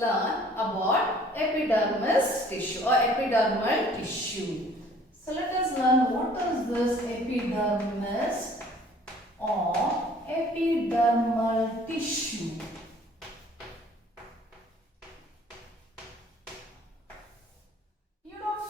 learn about epidermis tissue or epidermal tissue. So let us learn what is this epidermis or epidermal tissue. You have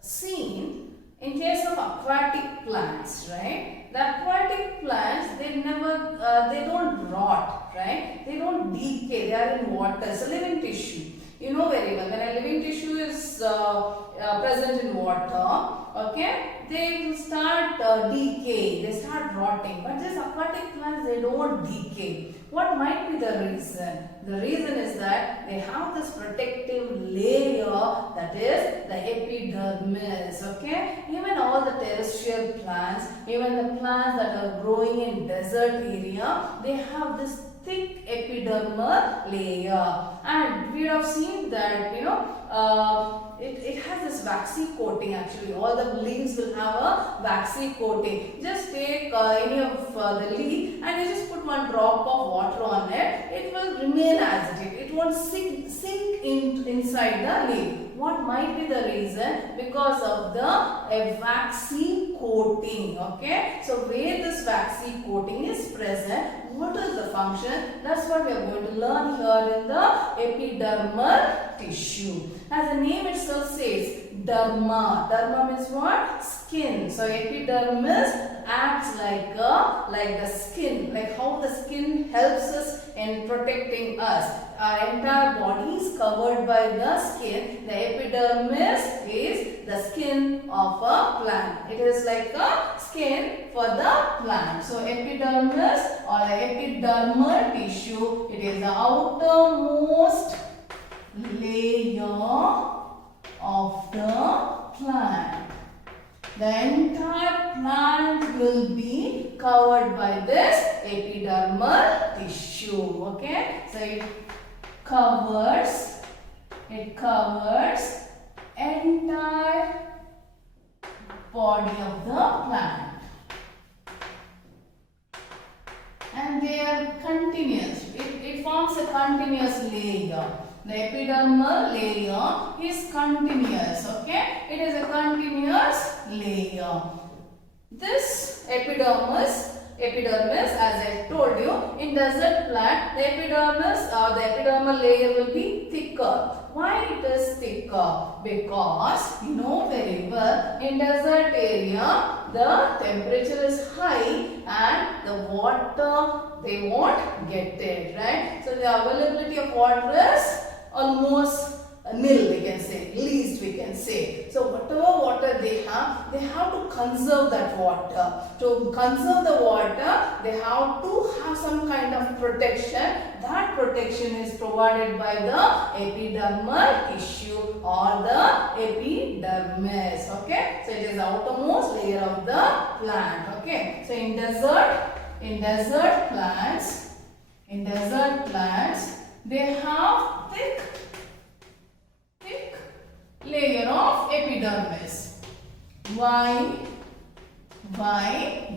seen in case of aquatic plants, right? The aquatic plants, they don't rot, right? They don't decay. They are in water. It's a living tissue. You know very well, when a living tissue is present in water, okay, they will start decay, they start rotting. But these aquatic plants, they don't decay. What might be the reason? The reason is that they have this protective layer, that is the epidermis, okay. Even all the terrestrial plants, even the plants that are growing in desert area, they have this thick epidermal layer, and we have seen that, you know, it has this waxy coating. Actually, all the leaves will have a waxy coating. Just take any of the leaf and you just put one drop of water on it. It will remain as it is. It won't sink inside the leaf. What might be the reason? Because of the waxy coating. Okay. So where this waxy coating is present, what is the function? That's what we are going to learn here in the epidermal tissue. As the name itself says, derma. Derma means what? Skin. So epidermis acts like the skin, like how the skin helps us in protecting us. Our entire body is covered by the skin. The epidermis is the skin of a plant. It is like a skin for the plant. So epidermis or the epidermal tissue, it is the outermost layer of the plant. The entire plant will be covered by this epidermal tissue. Okay, so it covers entire body of the plant, and they are continuous. It forms a continuous layer. The epidermal layer is continuous. Okay, it is a continuous layer. This epidermis, as I told you, in desert plant, the epidermis or the epidermal layer will be thicker. Why it is thicker? Because you know very well, in desert area, the temperature is high and the water, they won't get it, right? So the availability of water is almost nil, we can say, least we can say. So whatever water they have to conserve that water. To conserve the water, they have to have some kind of protection. That protection is provided by the epidermal tissue or the epidermis. Okay, so it is the outermost layer of the plant. Okay, so in desert plants, they have thick layer of epidermis. Why?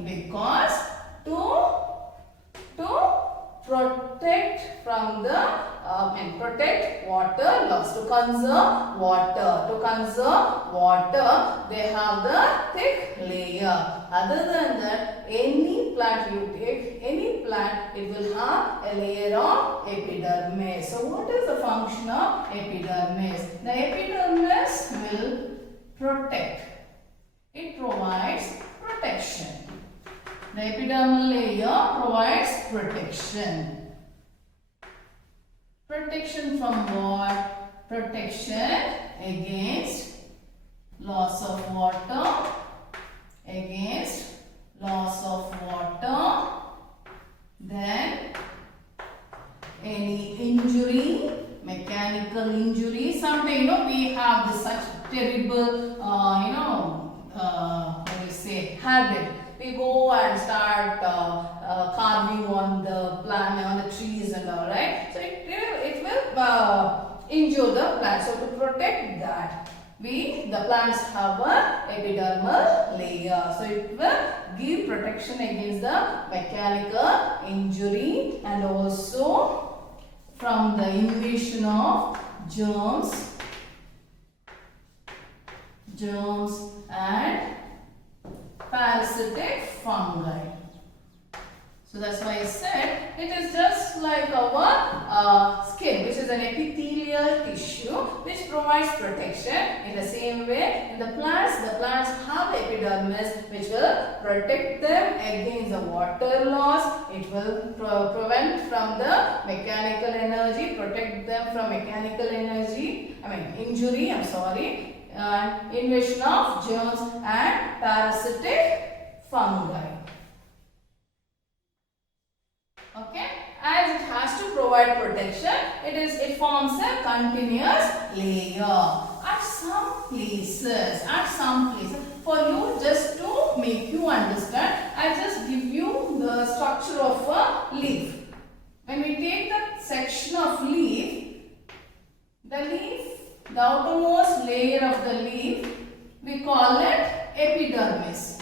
Because to protect from the and protect water loss, to conserve water, they have the thick layer. Other than that, any plant you take, it will have a layer of epidermis. So what is the function of epidermis? The epidermis will protect. It provides protection. The epidermal layer provides protection. Protection from what? Protection against loss of water. Then any injury, mechanical injury. Sometimes, you know, we have this such terrible, habit. We go and start carving on the plant, on the trees and all, right? So it will injure the plant. So to protect that, the plants have a epidermal layer. So it will give protection against the mechanical injury and also from the invasion of germs and parasitic fungi. So that's why I said it is just like our skin, which is an epithelial tissue which provides protection. In the same way, in the plants have epidermis which will protect them against the water loss. It will prevent from the mechanical energy, protect them from mechanical injury, invasion of germs and parasitic fungi. Okay, as it has to provide protection, it forms a continuous layer. At some places, for you, just to make you understand, I just give you the structure of a leaf. When we take the section of leaf, the outermost layer of the leaf, we call it epidermis.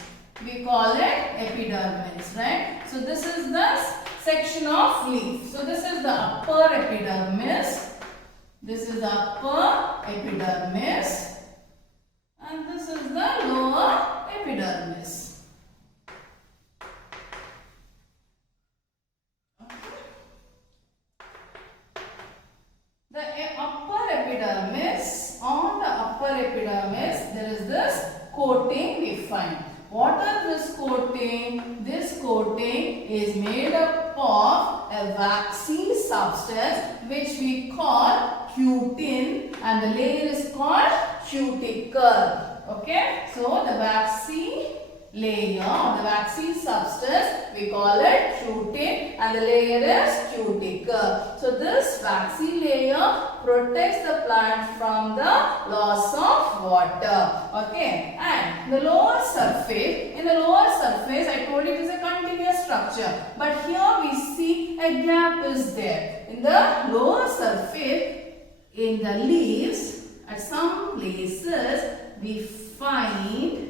Right? So this is the section of leaf. So this is the upper epidermis. And this is the lower epidermis. On the upper epidermis, there is this coating we find. What is this coating? This coating is made up of a waxy substance which we call cutin, and the layer is called cuticle. Okay, so the waxy layer, the waxy substance, we call it cutin, and the layer is cuticle. So this waxy layer protects the plant from the loss of water. Okay, and the lower surface, I told you it is a continuous structure, but here we see a gap is there. In the lower surface, in the leaves, at some places we find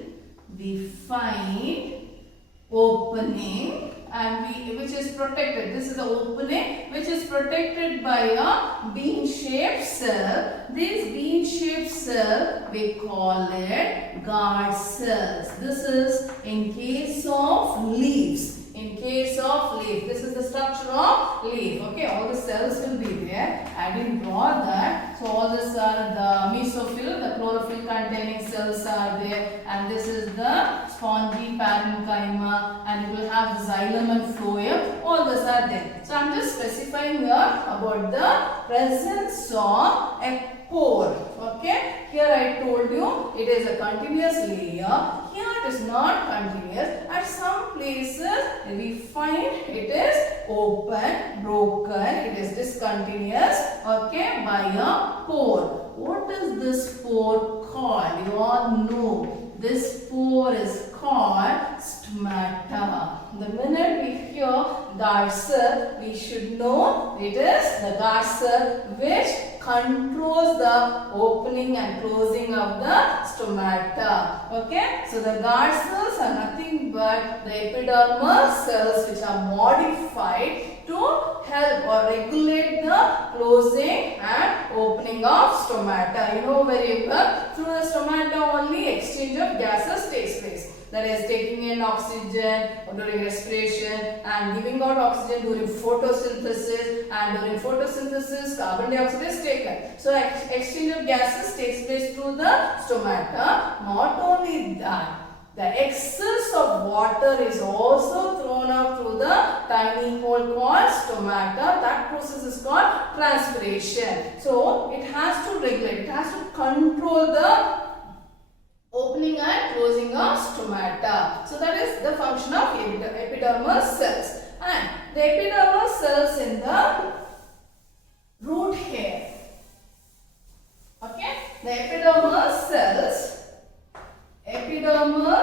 opening, and which is protected. This is the opening which is protected by a bean-shaped cell. This bean-shaped cell, we call it guard cells. This is in case of leaves. This is the structure of leaf. Okay, all the cells will be there. I didn't draw that. So all these are the mesophyll, the chlorophyll containing cells are there, and this is the spongy parenchyma, and it will have the xylem and phloem. All these are there. So I'm just specifying here about the presence of a pore. Okay, here I told you it is a continuous layer. Here it is not continuous. At some places we find it is open, broken, it is discontinuous, okay, by a pore. What is this pore called? You all know. This pore is called stomata. The minute we hear guard cell, we should know it is the guard cell which controls the opening and closing of the stomata. Okay, so the guard cells are nothing but the epidermal cells which are modified to help or regulate the closing and opening of stomata. You know very well, through the stomata only exchange of gases takes place. That is taking in oxygen during respiration and giving out oxygen during photosynthesis, and during photosynthesis carbon dioxide is taken. So exchange of gases takes place through the stomata. Not only that, the excess of water is also thrown out through the tiny hole called stomata. That process is called transpiration. So it has to regulate, it has to control the opening and closing of stomata. So that is the function of epidermal cells. And the epidermal cells in the root hair. Okay, the epidermal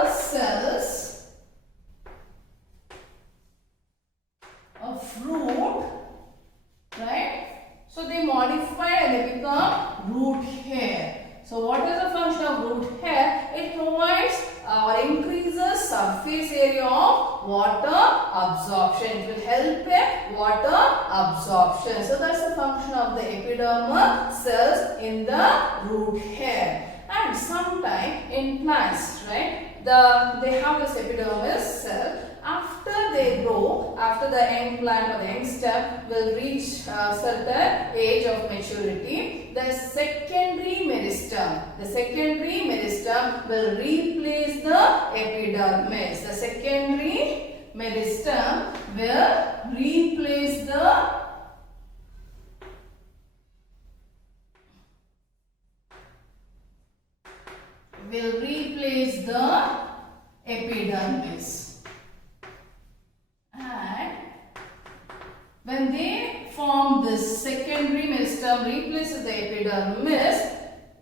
cells of root, right? So they modify and they become root hair. So what is the function of root hair? It provides or increases surface area of water absorption. It will help in water absorption. So that's the function of the epidermal epidermal cells in the root hair. And sometime in plants, right, they have this epidermal cell. After they grow, after the young plant or the young stem will reach a certain age of maturity, the secondary meristem will replace the epidermis. The secondary meristem will replace the epidermis. And when they form this secondary meristem replaces the epidermis,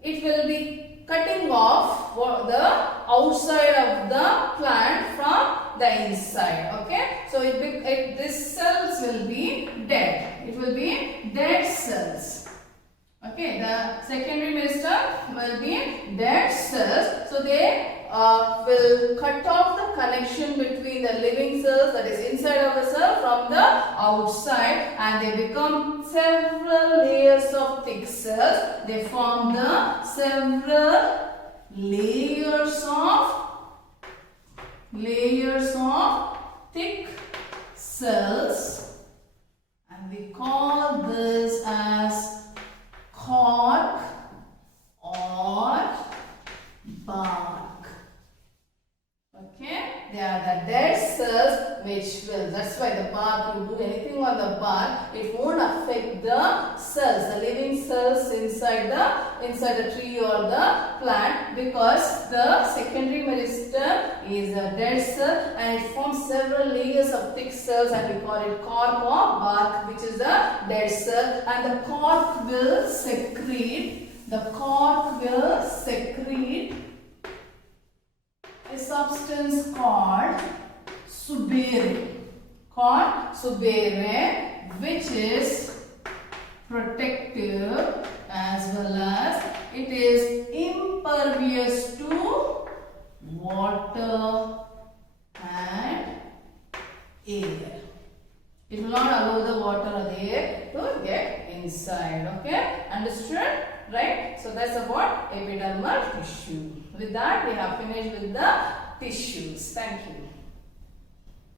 it will be cutting off the outside of the plant from the inside. Okay, so these cells will be dead. It will be dead cells. Okay, the secondary meristem will be dead cells. So they will cut off the connection between the living cells, that is inside of the cell, from the outside, and they become several layers of thick cells. They form the several layers of thick cells, and we call this as cork or bark. Okay, they are the dead cells which will, that's why the bark, you do anything on the bark, it won't affect the cells, the living cells inside the tree or the plant, because the secondary meristem is a dead cell and it forms several layers of thick cells, and we call it cork or bark, which is a dead cell. And the cork will secrete a substance called sebaceous, which is protective as well as it is impervious to water and air. It will not allow the water or the air to get inside. Okay, understood? Right? So that's about epidermal tissue. With that, we have finished with the tissues. Thank you.